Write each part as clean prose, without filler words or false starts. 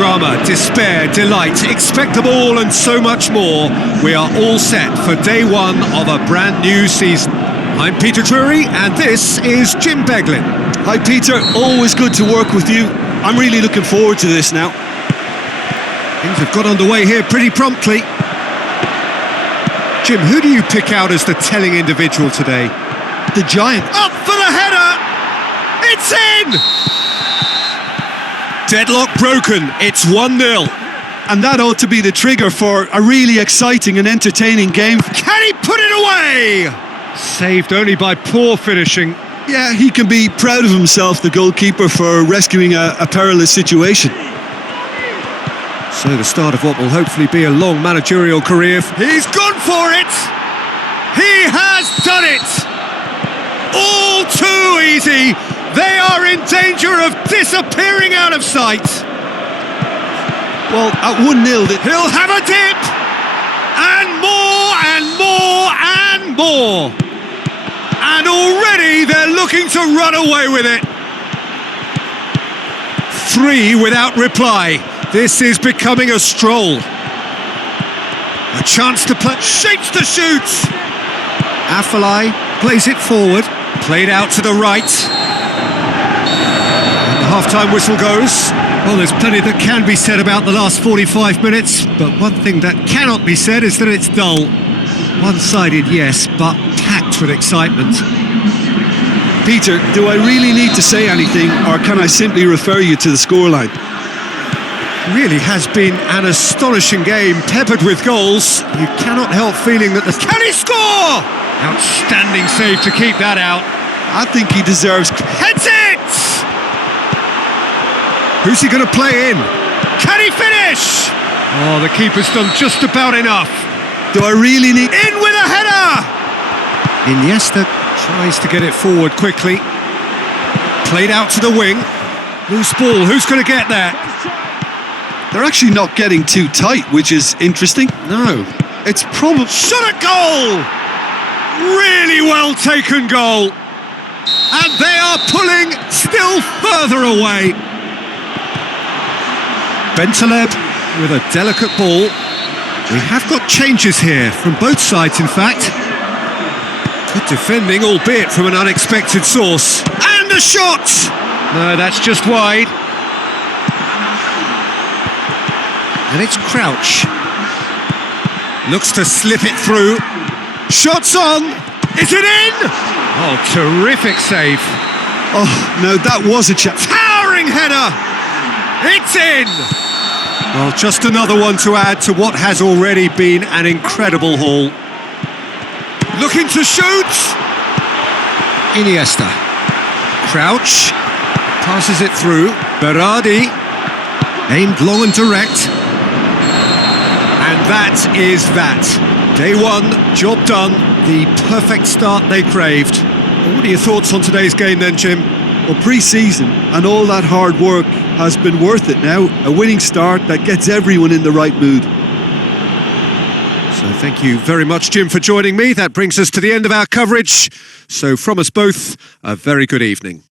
Drama, despair, delight, expect them all and so much more. We are all set for day one of a brand new season. I'm Peter Drury and this is Jim Beglin. Hi Peter, always good to work with you. I'm really looking forward to this now. Things have got underway here pretty promptly. Jim, who do you pick out as the telling individual today? The giant. Up for the header! It's in! Deadlock broken, it's 1-0. And that ought to be the trigger for a really exciting and entertaining game. Can he put it away? Saved only by poor finishing. Yeah, he can be proud of himself, the goalkeeper, for rescuing a perilous situation. So the start of what will hopefully be a long managerial career. He's gone for it! He has done it! All too easy! They are in danger of disappearing out of sight! Well, at 1-0... He'll have a dip! And more and more and more! And already they're looking to run away with it! 3 without reply. This is becoming a stroll. A chance to play. Shapes to shoot! Afellay plays it forward. Played out to the right. And the half-time whistle goes. Well, there's plenty that can be said about the last 45 minutes, but one thing that cannot be said is that it's dull. One-sided, yes, but packed with excitement. Peter, do I really need to say anything, or can I simply refer you to the scoreline? Really has been an astonishing game, peppered with goals. You cannot help feeling that Can he score? Outstanding save to keep that out. I think he deserves... Heads it! Who's he going to play in? Can he finish? Oh, the keeper's done just about enough. Do I really need... In with a header! Iniesta tries to get it forward quickly. Played out to the wing. Loose ball, who's going to get that? They're actually not getting too tight, which is interesting. No. It's probably... Shot a goal! Really well taken goal. And they are pulling still further away. Bentaleb with a delicate ball. We have got changes here from both sides, in fact. Good defending, albeit from an unexpected source. And a shot! No, that's just wide. And it's Crouch. Looks to slip it through. Shots on! Is it in? Oh, terrific save. Oh, no, that was a chance. Towering header! It's in! Well, just another one to add to what has already been an incredible haul. Looking to shoot! Iniesta. Crouch. Passes it through. Berardi. Aimed long and direct. And that is that. Day one, job done. The perfect start they craved. What are your thoughts on today's game then, Jim? Well, pre-season and all that hard work has been worth it now. A winning start that gets everyone in the right mood. So thank you very much, Jim, for joining me. That brings us to the end of our coverage. So from us both, a very good evening.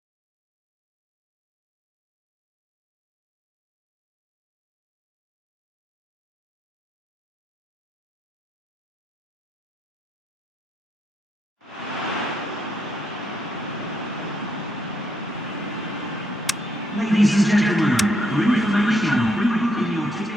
Ladies and gentlemen, for information, pre-booking your tickets.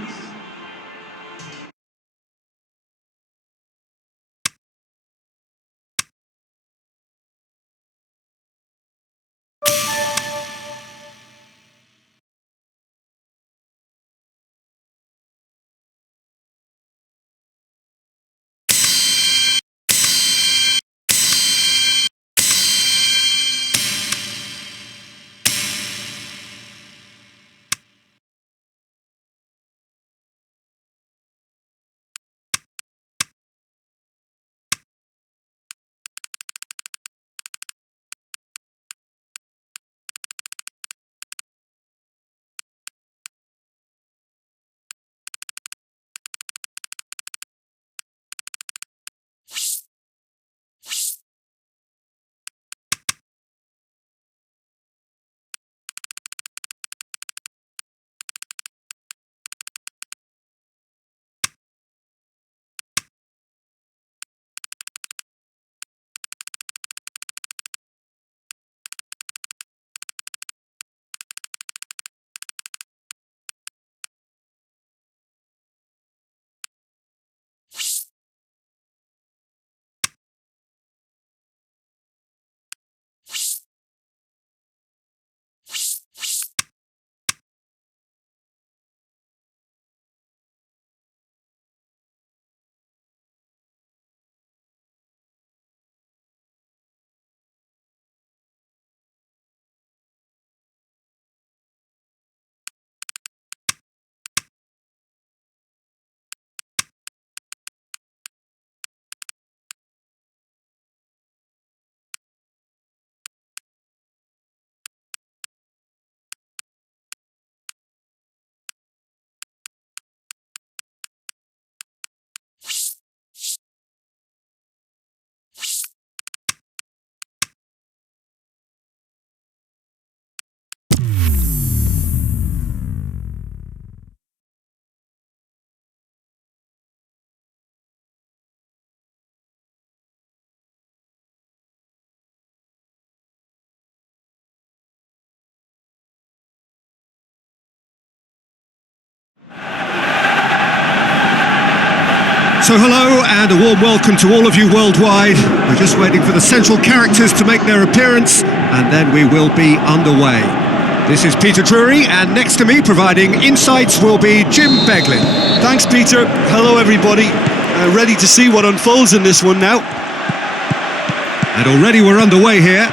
So hello and a warm welcome to all of you worldwide. We're just waiting for the central characters to make their appearance and then we will be underway. This is Peter Drury and next to me providing insights will be Jim Beglin. Thanks, Peter. Hello, everybody. Ready to see what unfolds in this one now. And already we're underway here.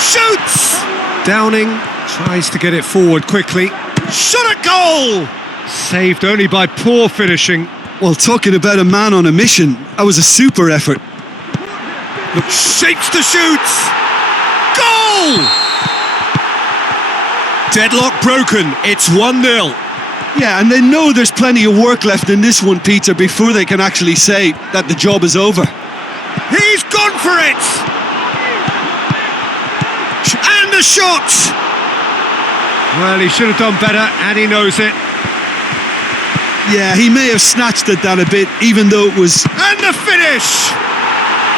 Shoots! Downing tries to get it forward quickly. Shot at goal! Saved only by poor finishing. Well, talking about a man on a mission, that was a super effort. Look, shapes to shoot! Goal! Deadlock broken, it's 1-0. Yeah, and they know there's plenty of work left in this one, Peter, before they can actually say that the job is over. He's gone for it! And the shot! Well, he should have done better, and he knows it. Yeah, he may have snatched at that a bit, even though it was... And the finish!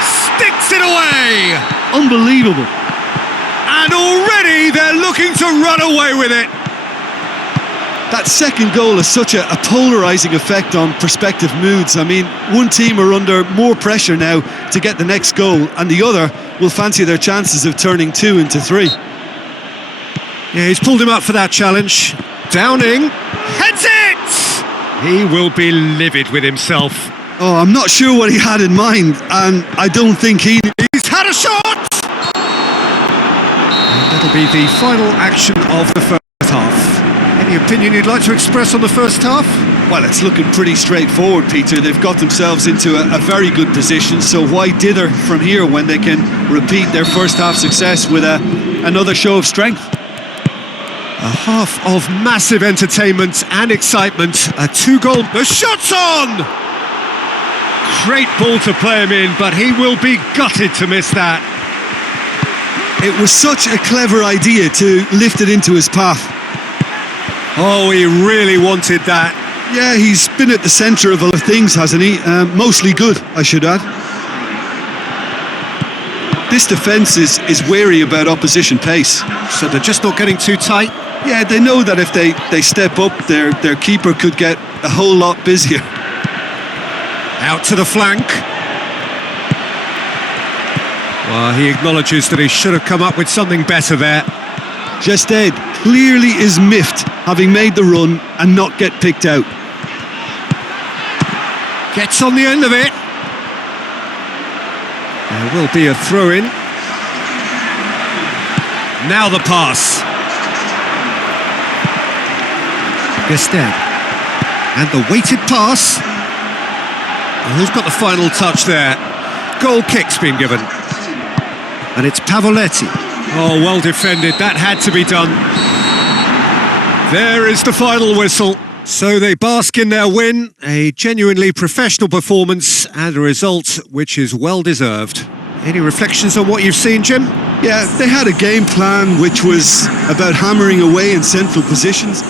Sticks it away! unbelievable. And already they're looking to run away with it. That second goal has such a polarising effect on prospective moods. I mean, one team are under more pressure now to get the next goal, and the other will fancy their chances of turning 2 into 3. Yeah, he's pulled him up for that challenge. Downing heads it! He will be livid with himself. Oh, I'm not sure what he had in mind, and I don't think he's had a shot! And that'll be the final action of the first half. Any opinion you'd like to express on the first half? Well, it's looking pretty straightforward, Peter. They've got themselves into a very good position, so why dither from here when they can repeat their first half success with another show of strength? A half of massive entertainment and excitement. A 2-goal... The shot's on! Great ball to play him in, but he will be gutted to miss that. It was such a clever idea to lift it into his path. Oh, he really wanted that. Yeah, he's been at the centre of a lot of things, hasn't he? Mostly good, I should add. This defence is wary about opposition pace. So they're just not getting too tight? Yeah, they know that if they step up, their keeper could get a whole lot busier. Out to the flank. Well, he acknowledges that he should have come up with something better there. Gested clearly is miffed, having made the run and not get picked out. Gets on the end of it. There will be a throw-in. Now the pass. Gested. And the weighted pass. And who's got the final touch there? Goal kick's been given. And it's Pavoletti. Oh, well defended. That had to be done. There is the final whistle. So they bask in their win, a genuinely professional performance and a result which is well deserved. Any reflections on what you've seen, Jim? Yeah, they had a game plan which was about hammering away in central positions.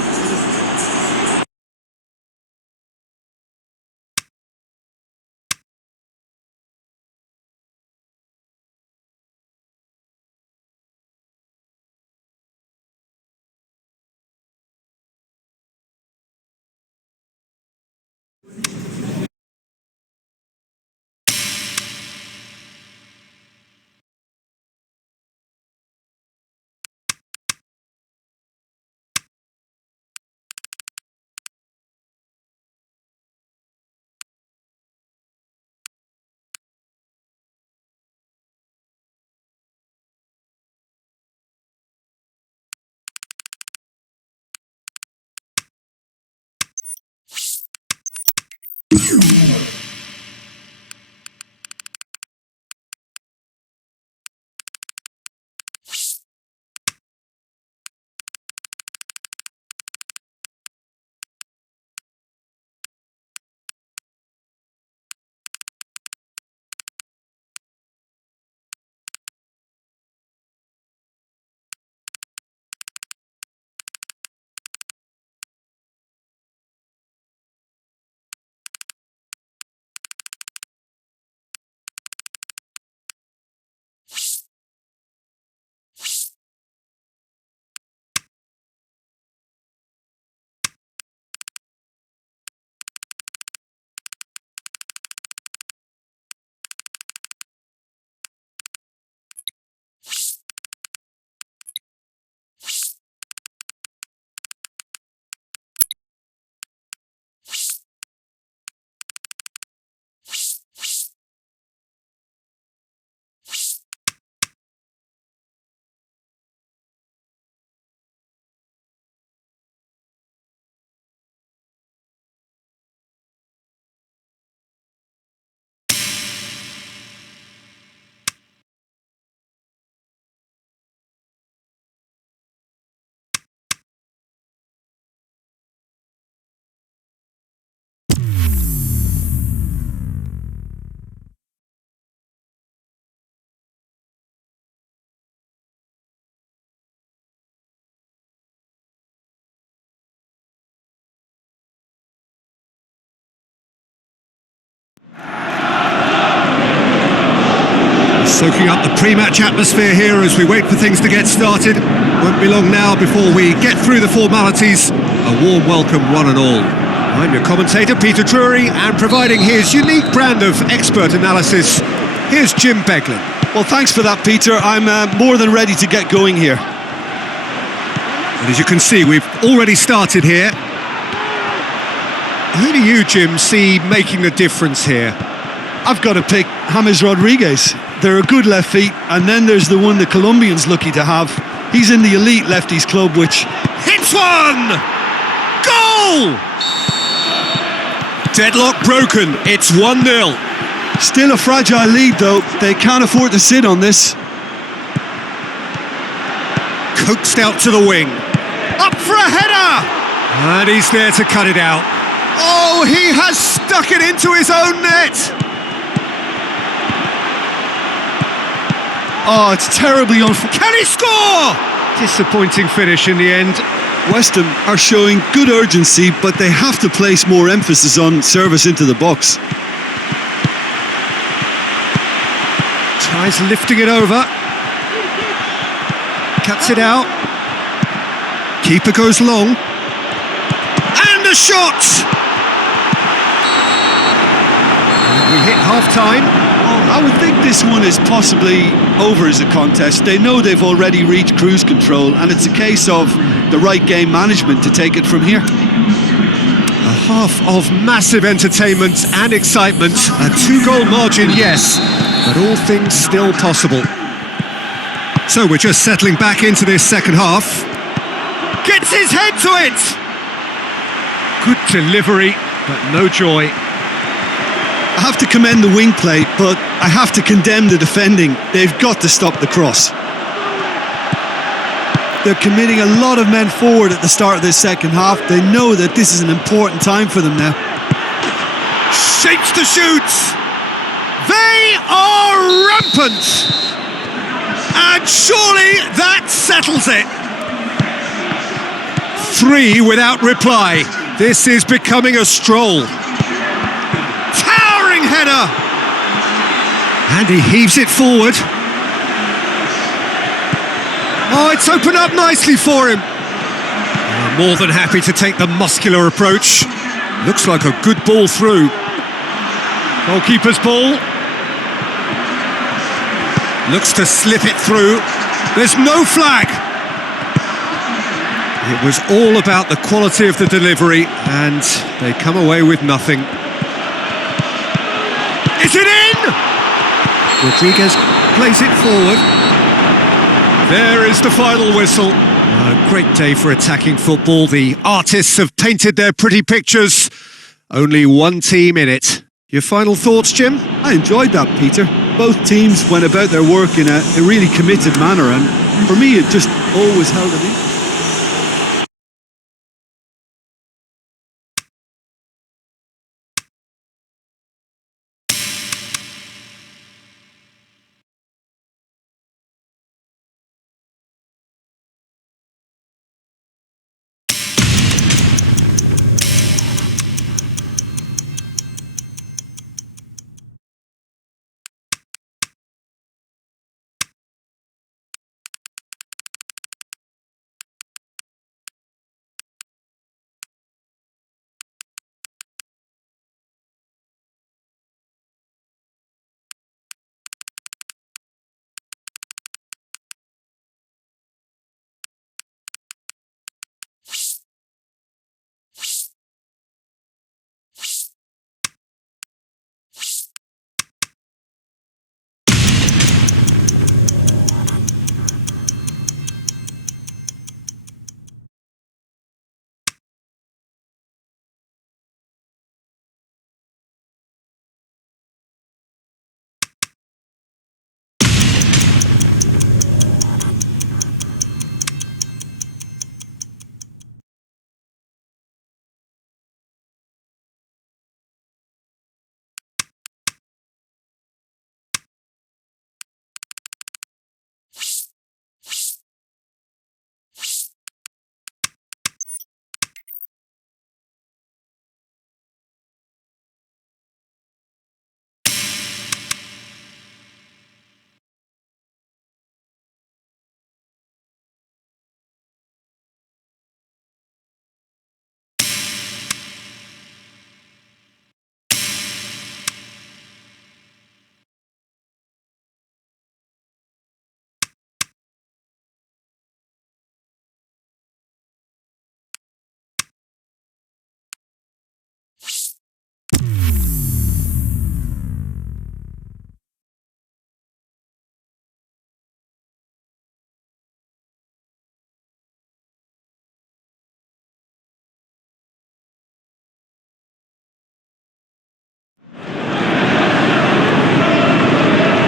Soaking up the pre-match atmosphere here as we wait for things to get started. Won't be long now before we get through the formalities. A warm welcome, one and all. I'm your commentator, Peter Drury, and providing his unique brand of expert analysis, here's Jim Beglin. Well, thanks for that, Peter. I'm more than ready to get going here. And as you can see, we've already started here. Who do you, Jim, see making the difference here? I've got to pick James Rodriguez. They're a good left feet, and then there's the one the Colombian's lucky to have. He's in the elite lefties club, which... Hits one! Goal! Deadlock broken, it's 1-0. Still a fragile lead, though. They can't afford to sit on this. Coaxed out to the wing. Up for a header! And he's there to cut it out. Oh, he has stuck it into his own net! Oh, it's terribly unfortunate. Can he score? Disappointing finish in the end. West Ham are showing good urgency, but they have to place more emphasis on service into the box. Tries lifting it over. Cuts it out. Keeper goes long. And a shot! And we hit half-time. I would think this one is possibly over as a contest. They know they've already reached cruise control, and it's a case of the right game management to take it from here. A half of massive entertainment and excitement. A 2-goal margin, yes, but all things still possible. So we're just settling back into this second half. Gets his head to it! Good delivery, but no joy. I have to commend the wing play, but I have to condemn the defending. They've got to stop the cross. They're committing a lot of men forward at the start of this second half. They know that this is an important time for them now. Shapes to shoot! They are rampant! And surely that settles it! 3 without reply. This is becoming a stroll. Towering header! And he heaves it forward. Oh, it's opened up nicely for him. More than happy to take the muscular approach. Looks like a good ball through. Goalkeeper's ball. Looks to slip it through. There's no flag. It was all about the quality of the delivery, and they come away with nothing. Is it in? Rodriguez plays it forward. There is the final whistle. A great day for attacking football. The artists have painted their pretty pictures. Only one team in it. Your final thoughts, Jim? I enjoyed that, Peter. Both teams went about their work in a really committed manner, and for me it just always held an interest.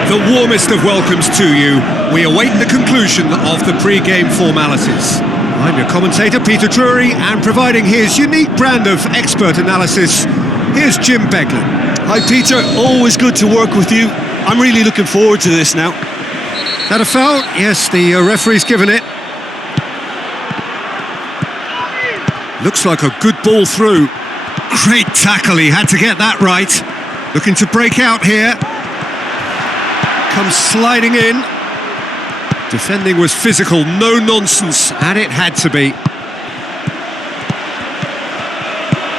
The warmest of welcomes to you. We await the conclusion of the pre-game formalities. I'm your commentator, Peter Drury, and providing his unique brand of expert analysis, here's Jim Beglin. Hi Peter, always good to work with you. I'm really looking forward to this now. Is that a foul? Yes, the referee's given it. Looks like a good ball through. Great tackle, he had to get that right. Looking to break out here. Comes sliding in. Defending was physical, no nonsense, and it had to be.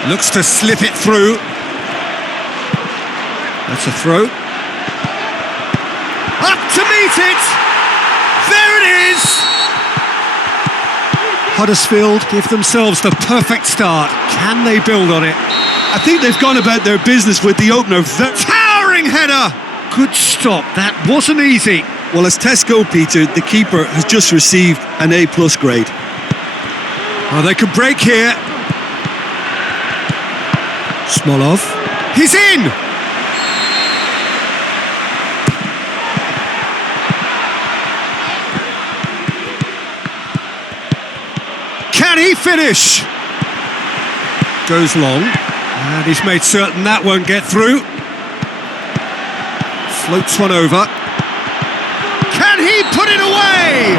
Looks to slip it through. That's a throw. Up to meet it! There it is! Huddersfield give themselves the perfect start. Can they build on it? I think they've gone about their business with the opener. Towering header! Good stop, that wasn't easy. Well, as tests go, Peter, the keeper has just received an A+ grade. Oh, they can break here. Smolov. He's in! Can he finish? Goes long. And he's made certain that won't get through. Floats one over. Can he put it away?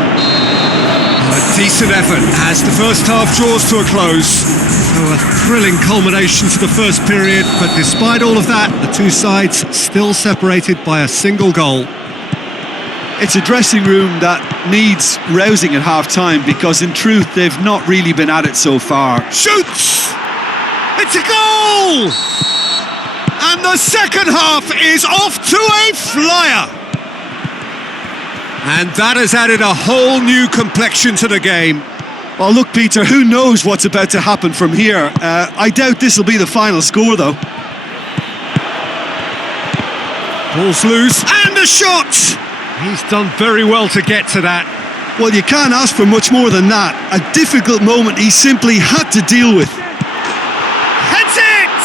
A decent effort as the first half draws to a close. So a thrilling culmination to the first period, but despite all of that, the two sides still separated by a single goal. It's a dressing room that needs rousing at half-time because in truth they've not really been at it so far. Shoots! It's a goal! And the second half is off to a flyer! And that has added a whole new complexion to the game. Well, look, Peter, who knows what's about to happen from here? I doubt this will be the final score, though. Ball's loose, and the shot! He's done very well to get to that. Well, you can't ask for much more than that. A difficult moment he simply had to deal with. Heads it!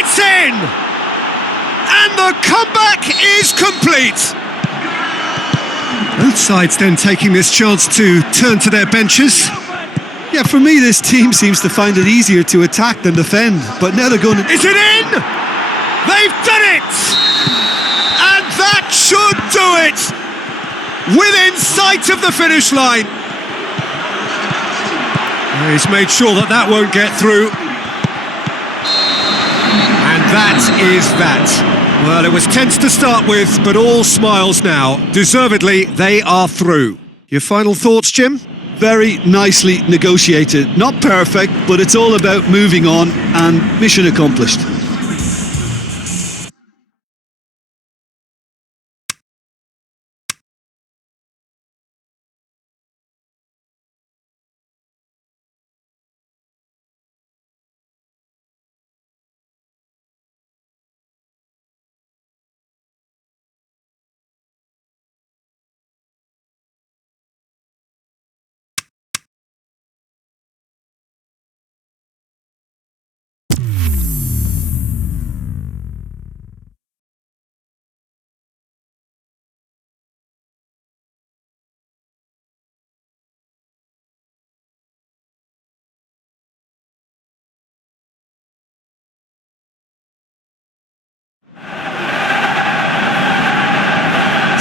It's in! And the comeback is complete! Both sides then taking this chance to turn to their benches. Yeah, for me, this team seems to find it easier to attack than defend. But now they're going to... Is it in? They've done it! And that should do it! Within sight of the finish line. He's made sure that that won't get through. And that is that. Well, it was tense to start with, but all smiles now. Deservedly, they are through. Your final thoughts, Jim? Very nicely negotiated. Not perfect, but it's all about moving on and mission accomplished.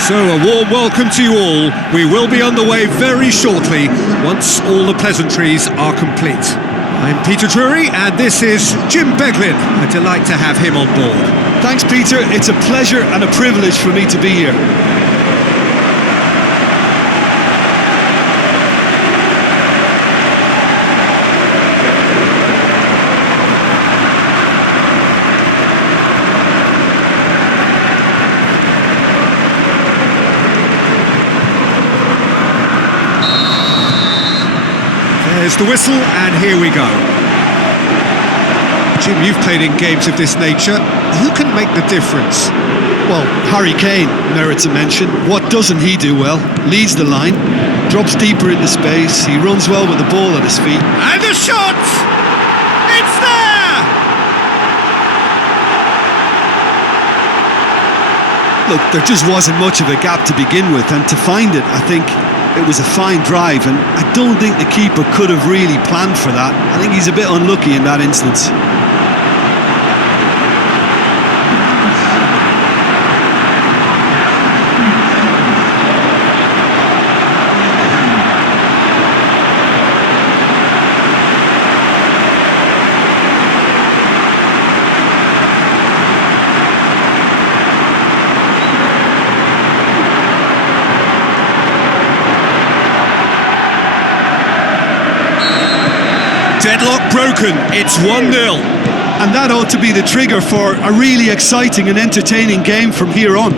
So a warm welcome to you all. We will be underway very shortly once all the pleasantries are complete. I'm Peter Drury and this is Jim Beglin. A delight to have him on board. Thanks, Peter. It's a pleasure and a privilege for me to be here. There's the whistle, and here we go. Jim, you've played in games of this nature. Who can make the difference? Well, Harry Kane merits a mention. What doesn't he do well? Leads the line, drops deeper into space, he runs well with the ball at his feet. And the shot! It's there! Look, there just wasn't much of a gap to begin with, and to find it, I think it was a fine drive, and I don't think the keeper could have really planned for that. I think he's a bit unlucky in that instance. Deadlock broken, it's 1-0. And that ought to be the trigger for a really exciting and entertaining game from here on.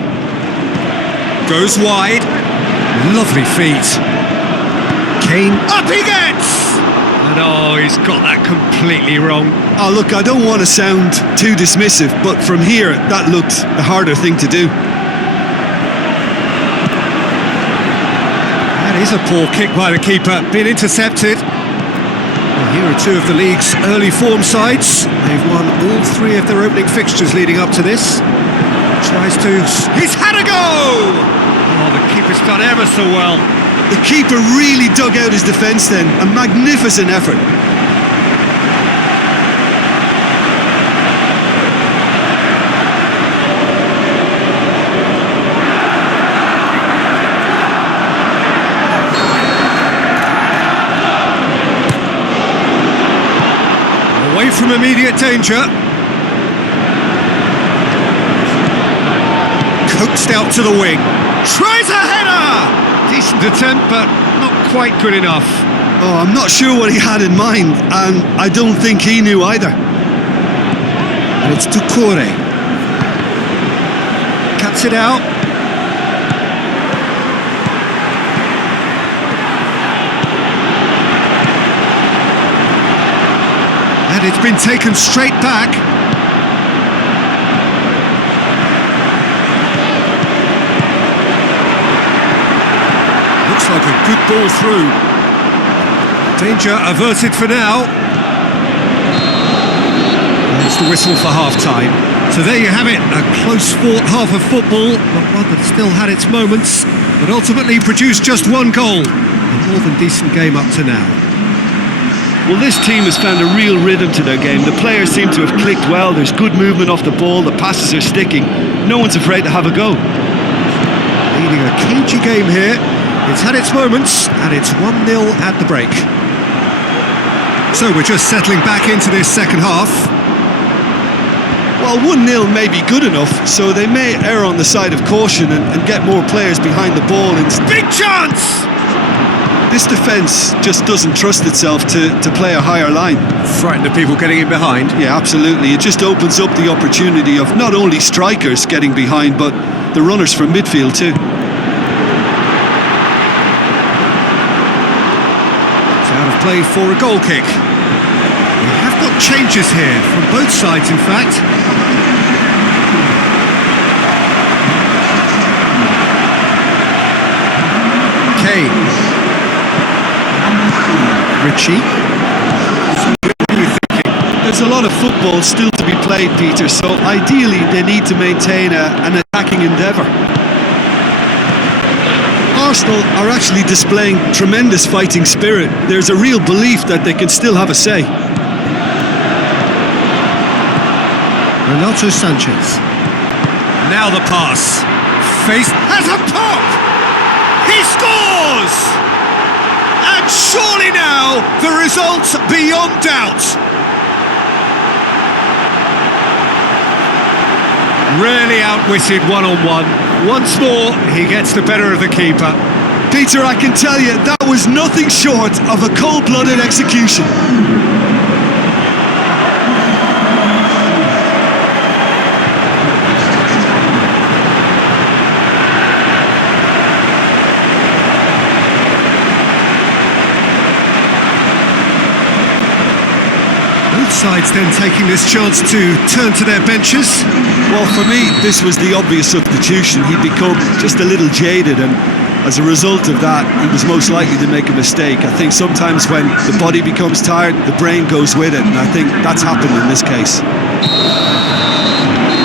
Goes wide. Lovely feet. Kane, up he gets! And oh, he's got that completely wrong. Oh, look, I don't want to sound too dismissive, but from here, that looked the harder thing to do. That is a poor kick by the keeper, been intercepted. Well, here are two of the league's early form sides. They've won all three of their opening fixtures leading up to this. Tries to... He's had a go! Oh, the keeper's done ever so well. The keeper really dug out his defence then. A magnificent effort. Away from immediate danger. Coaxed out to the wing. Tries a header! Decent attempt, but not quite good enough. Oh, I'm not sure what he had in mind, and I don't think he knew either. And it's Doucouré. Cuts it out. And it's been taken straight back. Looks like a good ball through. Danger averted for now. There's the whistle for half-time. So there you have it, a close-fought half of football, but one that still had its moments, but ultimately produced just one goal. A more than decent game up to now. Well, this team has found a real rhythm to their game. The players seem to have clicked well. There's good movement off the ball. The passes are sticking. No one's afraid to have a go. Leading a cagey game here. It's had its moments, and it's 1-0 at the break. So we're just settling back into this second half. Well, 1-0 may be good enough, so they may err on the side of caution and get more players behind the ball. Big chance! This defence just doesn't trust itself to play a higher line. Frightened of people getting in behind. Yeah, absolutely. It just opens up the opportunity of not only strikers getting behind, but the runners from midfield too. It's out of play for a goal kick. We have got changes here, from both sides in fact. Kane. Richie. There's a lot of football still to be played, Peter, so ideally they need to maintain an attacking endeavour. Arsenal are actually displaying tremendous fighting spirit. There's a real belief that they can still have a say. Renato Sanchez. Now the pass. Face has a pop! He scores! And surely now, the result's beyond doubt. Really outwitted one-on-one. Once more, he gets the better of the keeper. Peter, I can tell you, that was nothing short of a cold-blooded execution. Both sides then taking this chance to turn to their benches. Well, for me, this was the obvious substitution. He'd become just a little jaded, and as a result of that, he was most likely to make a mistake. I think sometimes when the body becomes tired, the brain goes with it, and I think that's happened in this case.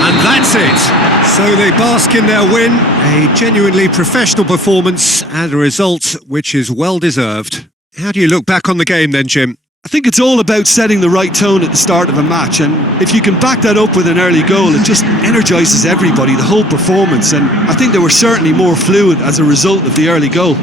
And that's That's it. So they bask in their win, a genuinely professional performance and a result which is well deserved. How do you look back on the game then, Jim? I think it's all about setting the right tone at the start of a match, and if you can back that up with an early goal, it just energises everybody, the whole performance, and I think they were certainly more fluid as a result of the early goal.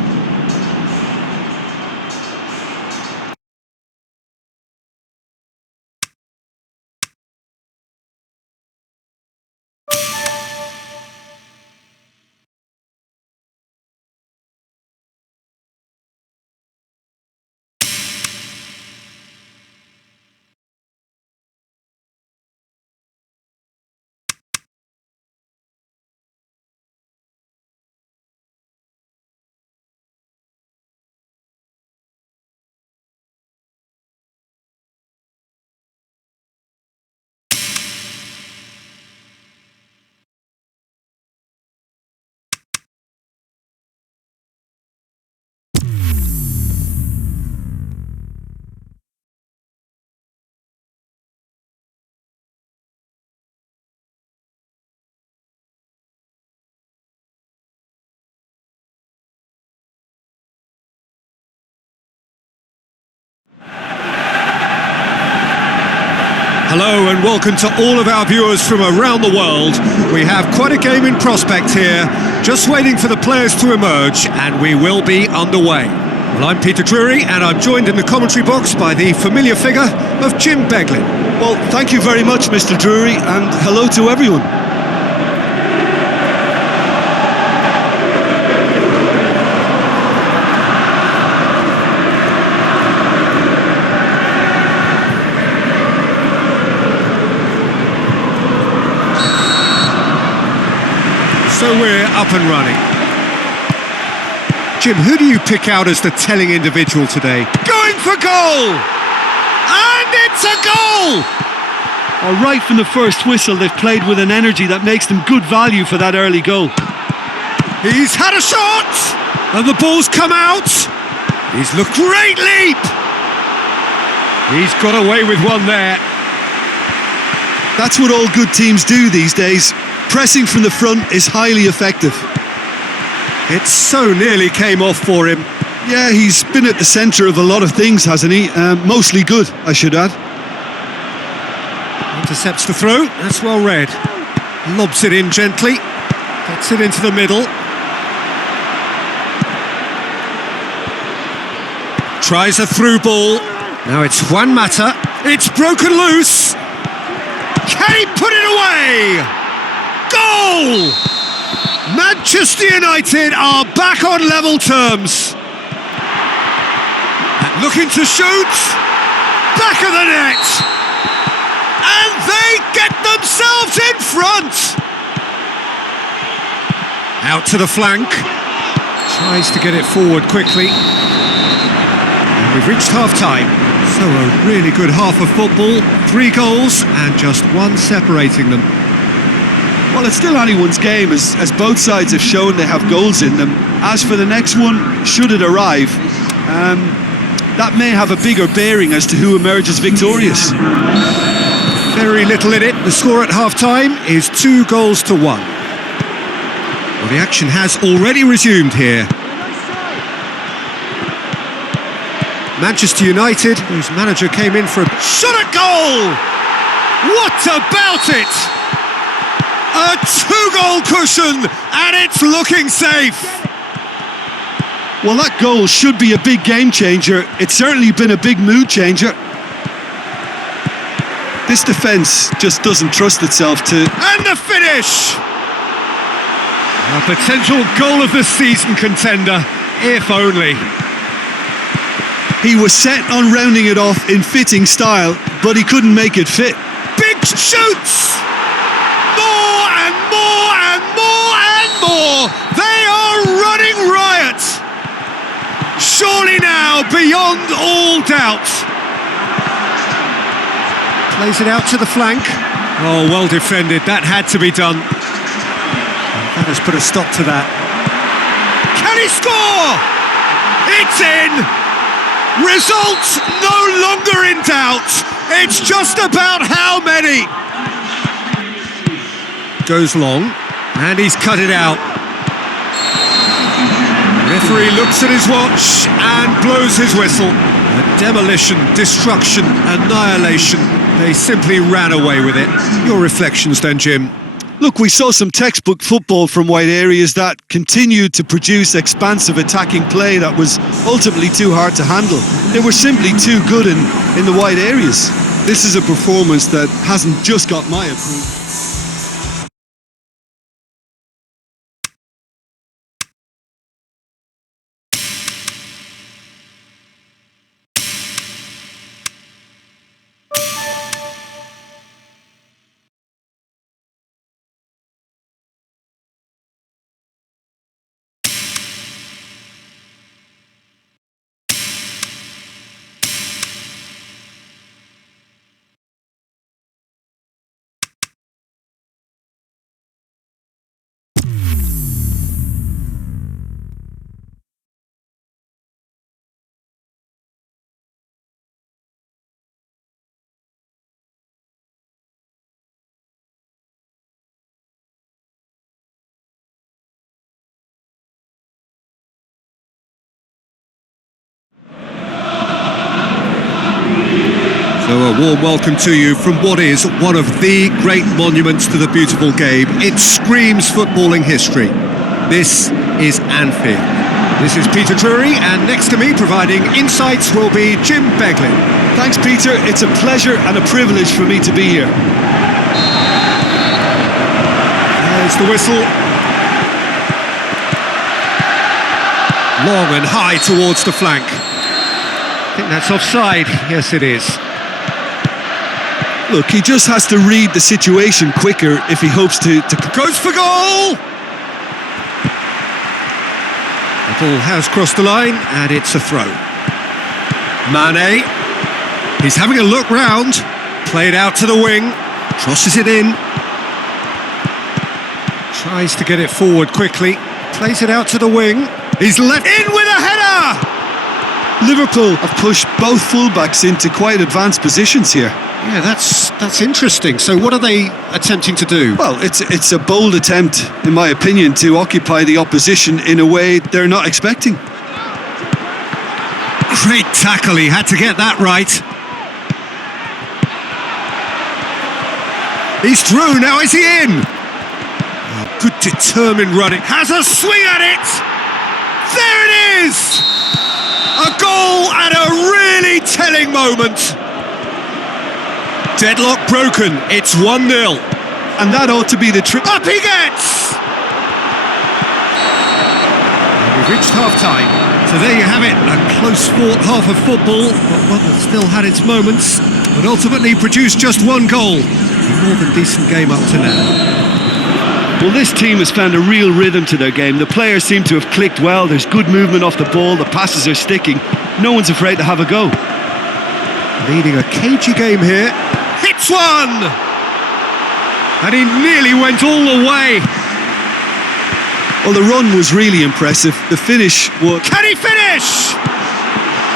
Hello and welcome to all of our viewers from around the world. We have quite a game in prospect here, just waiting for the players to emerge, and we will be underway. Well, I'm Peter Drury, and I'm joined in the commentary box by the familiar figure of Jim Beglin. Well, thank you very much, Mr. Drury, and hello to everyone. So we're up and running. Jim, who do you pick out as the telling individual today? Going for goal! And it's a goal! Well, right from the first whistle, they've played with an energy that makes them good value for that early goal. He's had a shot! And the ball's come out! He's looked great leap! He's got away with one there. That's what all good teams do these days. Pressing from the front is highly effective. It so nearly came off for him. Yeah, he's been at the centre of a lot of things, hasn't he? Mostly good, I should add. Intercepts the throw, that's well read. Lobs it in gently, gets it into the middle. Tries a through ball. Now it's Juan Mata. It's broken loose. Can he put it away? Goal! Manchester United are back on level terms. And looking to shoot. Back of the net. And they get themselves in front. Out to the flank. Tries to get it forward quickly. And we've reached half-time. So a really good half of football. 3 goals and just one separating them. Well, it's still anyone's game, as both sides have shown they have goals in them. As for the next one, should it arrive, that may have a bigger bearing as to who emerges victorious. Very little in it. The score at half-time is 2-1. Well, the action has already resumed here. Manchester United, whose manager came in for a shot at goal! What about it? A 2-goal cushion, and it's looking safe. Well, that goal should be a big game changer. It's certainly been a big mood changer. This defence just doesn't trust itself to... And the finish! A potential goal of the season contender, if only. He was set on rounding it off in fitting style, but he couldn't make it fit. Big shoots! More and more and more and more! They are running riot! Surely now, beyond all doubt. Plays it out to the flank. Oh, well defended. That had to be done. That has put a stop to that. Can he score? It's in! Result no longer in doubt. It's just about how many. goes long, and he's cut it out. Referee looks at his watch and blows his whistle. A demolition, destruction, annihilation. They simply ran away with it. Your reflections then, Jim? Look, we saw some textbook football from wide areas that continued to produce expansive attacking play that was ultimately too hard to handle. They were simply too good in the wide areas. This is a performance that hasn't just got my approval. So a warm welcome to you from what is one of the great monuments to the beautiful game. It screams footballing history. This is Anfield. This is Peter Drury, and next to me providing insights will be Jim Beglin. Thanks, Peter. It's a pleasure and a privilege for me to be here. There's the whistle. Long and high towards the flank. I think that's offside. Yes, it is. Look, he just has to read the situation quicker if he hopes to... Goes for goal! The ball has crossed the line, and it's a throw. Mane. He's having a look round. Played out to the wing. Crosses it in. Tries to get it forward quickly. Plays it out to the wing. He's left in with a header! Liverpool have pushed both fullbacks into quite advanced positions here. Yeah, that's interesting. So what are they attempting to do? Well, it's a bold attempt, in my opinion, to occupy the opposition in a way they're not expecting. Great tackle, he had to get that right. He's through, now is he in? Oh, good determined running, has a swing at it! There it is! A goal at a really telling moment. Deadlock broken, it's 1-0. And that ought to be the trick. Up he gets! And we've reached half-time. So there you have it, a close-fought half of football, but one that still had its moments, but ultimately produced just one goal. A more than decent game up to now. Well, this team has found a real rhythm to their game. The players seem to have clicked well. There's good movement off the ball. The passes are sticking. No one's afraid to have a go. Leading a cagey game here. Hits one! And he nearly went all the way. Well, the run was really impressive. The finish was... Can he finish?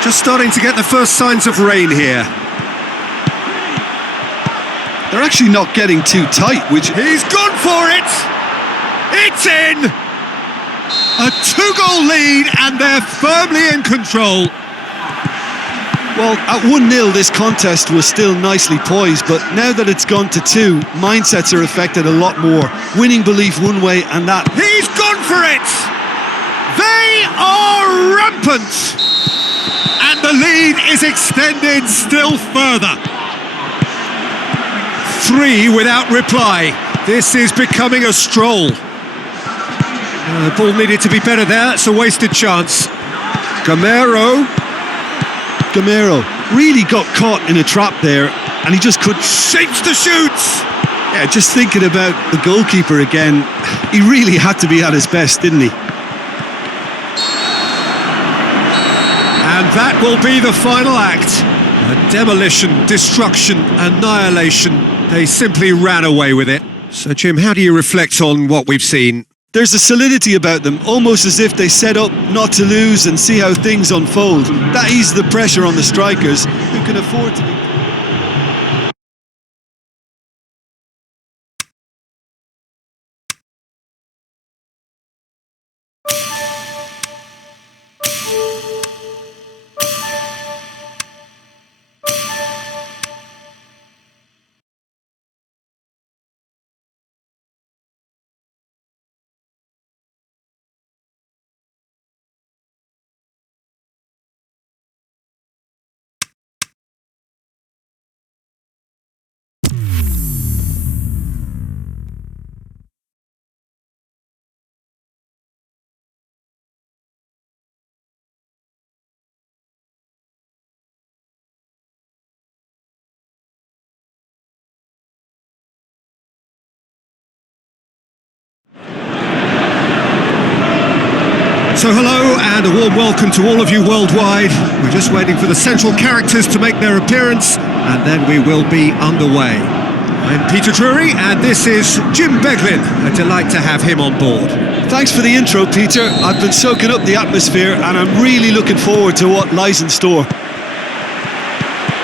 Just starting to get the first signs of rain here. They're actually not getting too tight, which... He's gone for it! It's in! A 2-goal lead, and they're firmly in control. Well, at 1-0 this contest was still nicely poised, but now that it's gone to 2, mindsets are affected a lot more. Winning belief one way and that... He's gone for it! They are rampant! And the lead is extended still further. 3 without reply. This is becoming a stroll. The ball needed to be better there, it's a wasted chance. Gamero really got caught in a trap there, and he just couldn't... Shapes to shoot! Yeah, just thinking about the goalkeeper again, he really had to be at his best, didn't he? And that will be the final act. A demolition, destruction, annihilation. They simply ran away with it. So, Jim, how do you reflect on what we've seen? There's a solidity about them, almost as if they set up not to lose and see how things unfold. That eases the pressure on the strikers, who can afford to be... So hello and a warm welcome to all of you worldwide. We're just waiting for the central characters to make their appearance and then we will be underway. I'm Peter Drury and this is Jim Beglin. A delight to have him on board. Thanks for the intro, Peter. I've been soaking up the atmosphere and I'm really looking forward to what lies in store.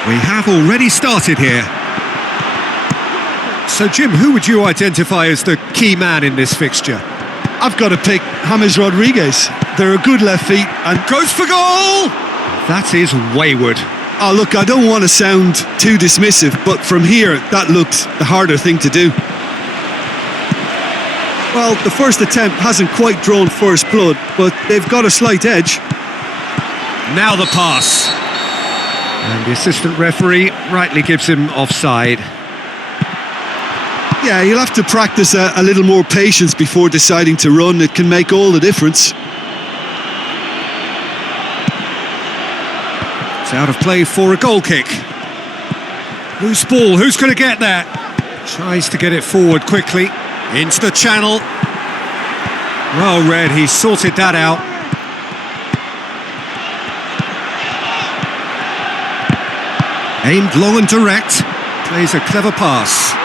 We have already started here. So Jim, who would you identify as the key man in this fixture? I've got to pick James Rodriguez. They're a good left feet and... Goes for goal! That is wayward. Oh, look, I don't want to sound too dismissive, but from here, that looked the harder thing to do. Well, the first attempt hasn't quite drawn first blood, but they've got a slight edge. Now the pass. And the assistant referee rightly gives him offside. Yeah, you'll have to practice a little more patience before deciding to run. It can make all the difference. It's out of play for a goal kick. Loose ball, who's going to get that? Tries to get it forward quickly. Into the channel. Well read, he sorted that out. Aimed long and direct. Plays a clever pass.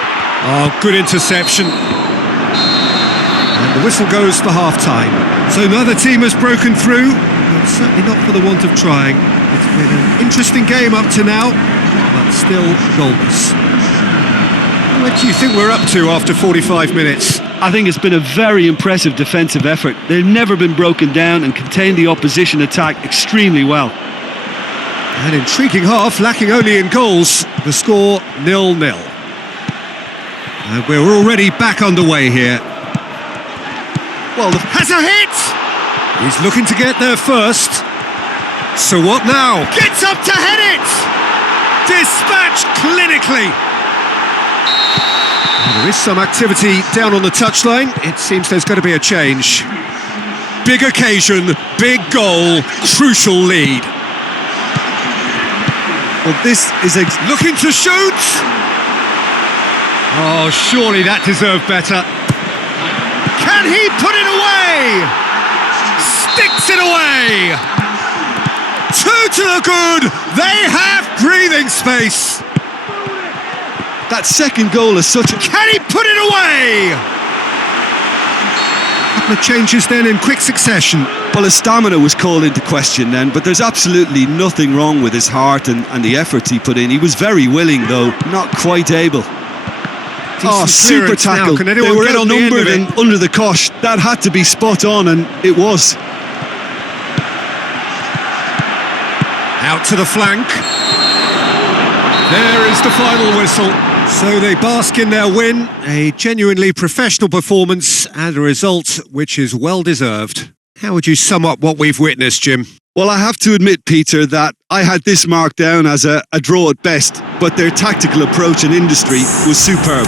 Oh, good interception. And the whistle goes for half-time. So neither team has broken through, but certainly not for the want of trying. It's been an interesting game up to now, but still goalless. What do you think we're up to after 45 minutes? I think it's been a very impressive defensive effort. They've never been broken down and contained the opposition attack extremely well. An intriguing half, lacking only in goals. The score 0-0. And we're already back underway here. Well, has a hit! He's looking to get there first. So what now? Gets up to head it! Dispatched clinically. Well, there is some activity down on the touchline. It seems there's going to be a change. Big occasion, big goal, crucial lead. Well, this is looking to shoot! Oh, surely that deserved better. Can he put it away? Sticks it away! 2 to the good! They have breathing space! that second goal is such a... Can he put it away? A couple of changes then in quick succession. Well, his stamina was called into question then, but there's absolutely nothing wrong with his heart and the efforts he put in. He was very willing, though, not quite able. Decent super tackle. Can they anyone were get on the end of outnumbered it? and under the cosh. That had to be spot on, and it was. Out to the flank. There is the final whistle. So they bask in their win, a genuinely professional performance and a result which is well deserved. How would you sum up what we've witnessed, Jim? Well, I have to admit, Peter, that I had this marked down as a draw at best, but their tactical approach and industry was superb.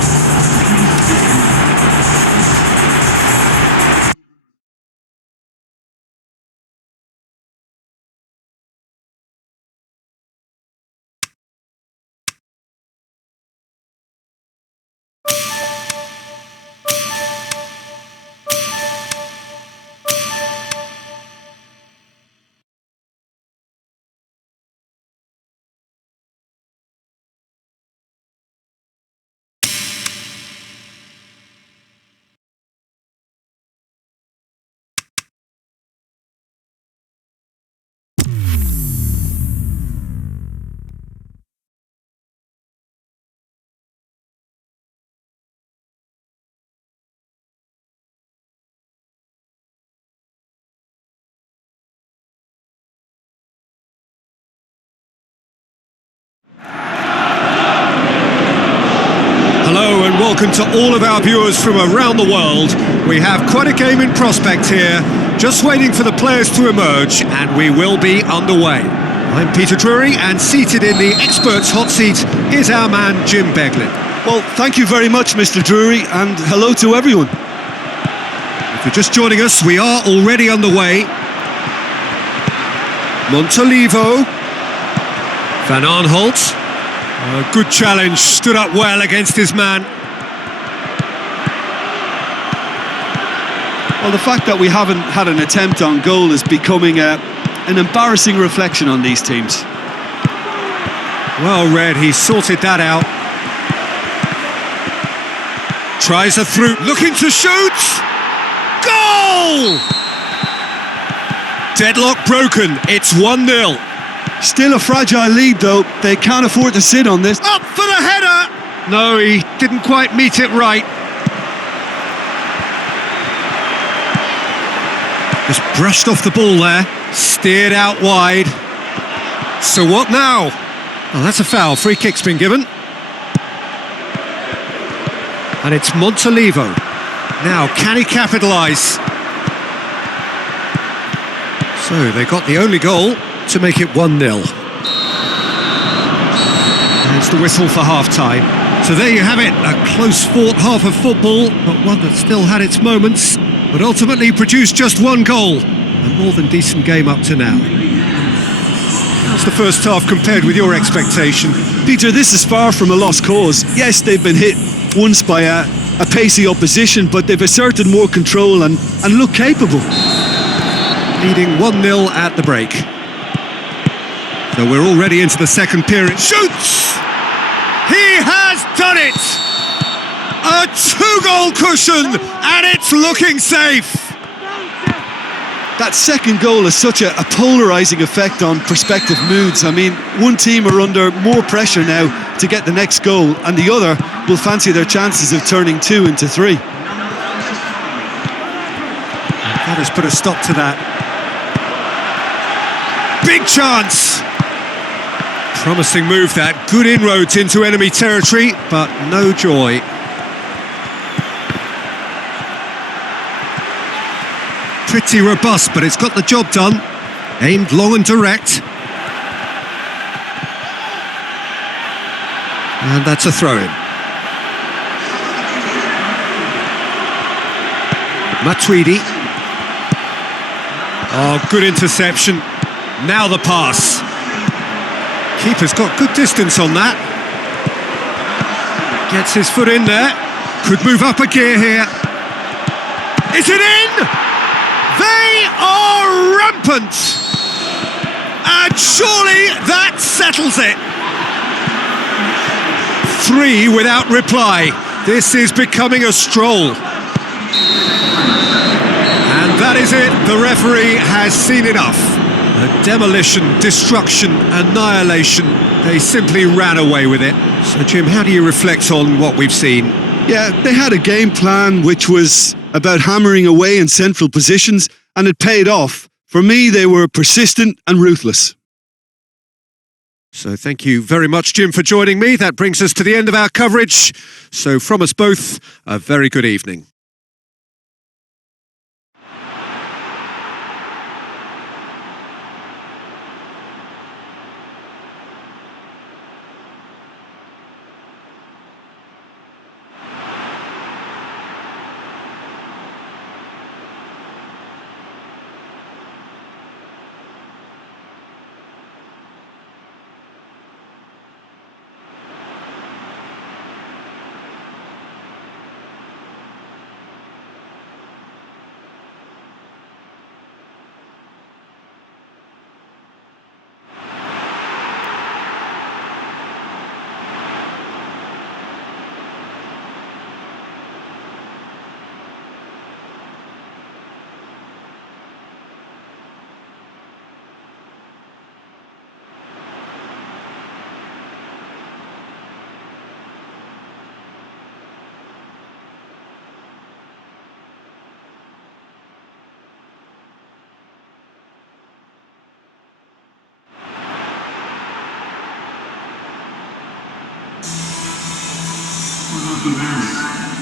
Hello and welcome to all of our viewers from around the world. We have quite a game in prospect here, just waiting for the players to emerge, and we will be underway. I'm Peter Drury, and seated in the experts' hot seat is our man Jim Beglin. Well, thank you very much, Mr. Drury, and hello to everyone. If you're just joining us, we are already underway. Montalivo. Van Aanholt. A good challenge, stood up well against his man. Well, the fact that we haven't had an attempt on goal is becoming an embarrassing reflection on these teams. Well read, he sorted that out. Tries a through, looking to shoot! Goal! Deadlock broken, it's 1-0. Still a fragile lead though, they can't afford to sit on this. Up for the header! No, he didn't quite meet it right. Just brushed off the ball there, steered out wide. So what now? Well, that's a foul, free kick's been given. And it's Montalivo. Now, can he capitalise? So they got the only goal to make it 1-0. There's the whistle for half-time. So there you have it, a close-fought half of football, but one that still had its moments, but ultimately produced just one goal. A more than decent game up to now. How's the first half compared with your expectation? Peter, this is far from a lost cause. Yes, they've been hit once by a pacey opposition, but they've asserted more control and look capable. Leading 1-0 at the break. So we're already into the second period. Shoots! He has done it! A 2-goal cushion, and it's looking safe! That second goal has such a polarising effect on prospective moods. I mean, one team are under more pressure now to get the next goal, and the other will fancy their chances of turning 2 into 3. That has put a stop to that. Big chance! Promising move that, good inroads into enemy territory, but no joy. Pretty robust, but it's got the job done. Aimed long and direct. And that's a throw-in. Matuidi. Oh, good interception. Now the pass. Keeper's got good distance on that. Gets his foot in there. Could move up a gear here. Is it in? They are rampant! And surely that settles it! 3 without reply. This is becoming a stroll. And that is it. The referee has seen enough. A demolition, destruction, annihilation. They simply ran away with it. So, Jim, how do you reflect on what we've seen? Yeah, they had a game plan which was about hammering away in central positions, and it paid off. For me, they were persistent and ruthless. So thank you very much, Jim, for joining me. That brings us to the end of our coverage. So from us both, a very good evening.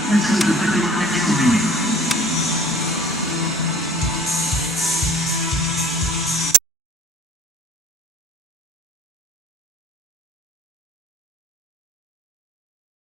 Let's hope the next time.